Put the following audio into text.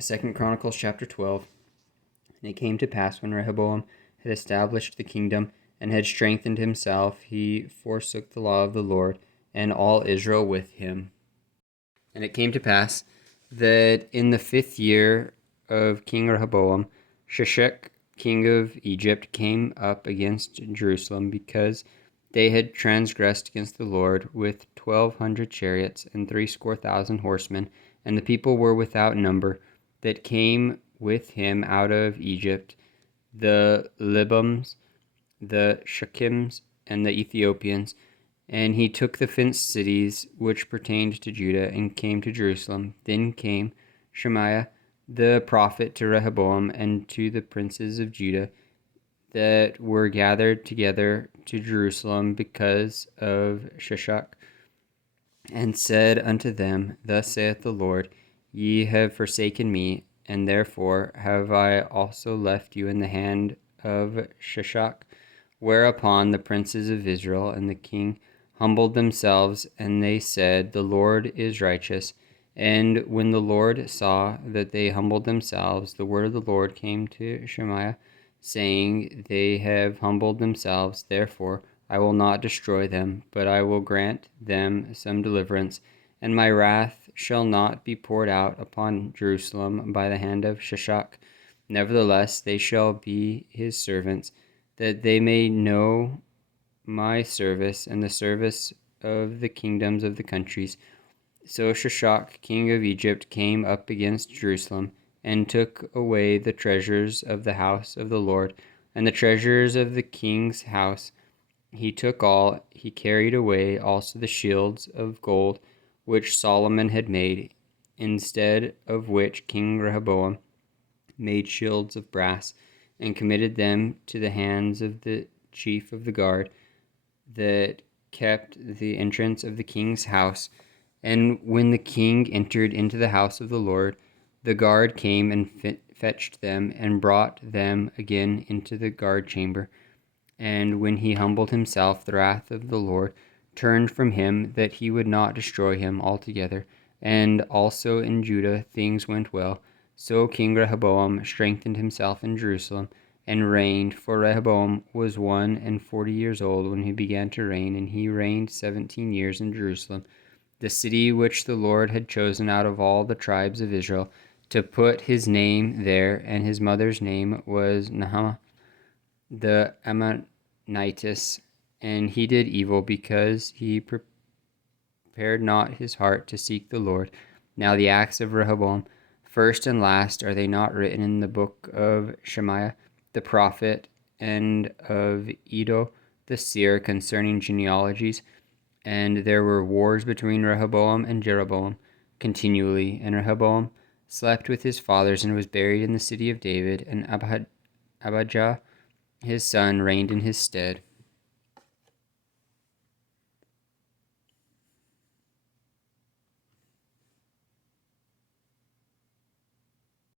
2 Chronicles chapter 12. And it came to pass when Rehoboam had established the kingdom and had strengthened himself, he forsook the law of the Lord, and all Israel with him. And it came to pass that in the 5th year of King Rehoboam, Shishak, king of Egypt, came up against Jerusalem, because they had transgressed against the Lord with 1,200 chariots and 70,000 horsemen, and the people were without number that came with him out of Egypt, the Libims, the Shekims, and the Ethiopians. And he took the fenced cities which pertained to Judah, and came to Jerusalem. Then came Shemaiah the prophet to Rehoboam and to the princes of Judah that were gathered together to Jerusalem because of Shishak, and said unto them, Thus saith the Lord, Ye have forsaken me, and therefore have I also left you in the hand of Shishak. Whereupon the princes of Israel and the king humbled themselves, and they said, The Lord is righteous. And when the Lord saw that they humbled themselves, the word of the Lord came to Shemaiah, saying, They have humbled themselves, therefore I will not destroy them, but I will grant them some deliverance, and my wrath shall not be poured out upon Jerusalem by the hand of Shishak. Nevertheless, they shall be his servants, that they may know my service and the service of the kingdoms of the countries. So Shishak, king of Egypt, came up against Jerusalem, and took away the treasures of the house of the Lord, and the treasures of the king's house. He took all. He carried away also the shields of gold which Solomon had made, instead of which King Rehoboam made shields of brass, and committed them to the hands of the chief of the guard that kept the entrance of the king's house. And when the king entered into the house of the Lord, the guard came and fetched them, and brought them again into the guard chamber. And when he humbled himself, the wrath of the Lord turned from him, that he would not destroy him altogether. And also in Judah things went well. So King Rehoboam strengthened himself in Jerusalem, and reigned. For Rehoboam was 41 years old when he began to reign, and he reigned 17 years in Jerusalem, the city which the Lord had chosen out of all the tribes of Israel, to put his name there. And his mother's name was Naamah the Ammonitess. And he did evil, because he prepared not his heart to seek the Lord. Now the acts of Rehoboam, first and last, are they not written in the book of Shemaiah the prophet, and of Iddo the seer, concerning genealogies? And there were wars between Rehoboam and Jeroboam continually. And Rehoboam slept with his fathers, and was buried in the city of David, and Abijah his son reigned in his stead.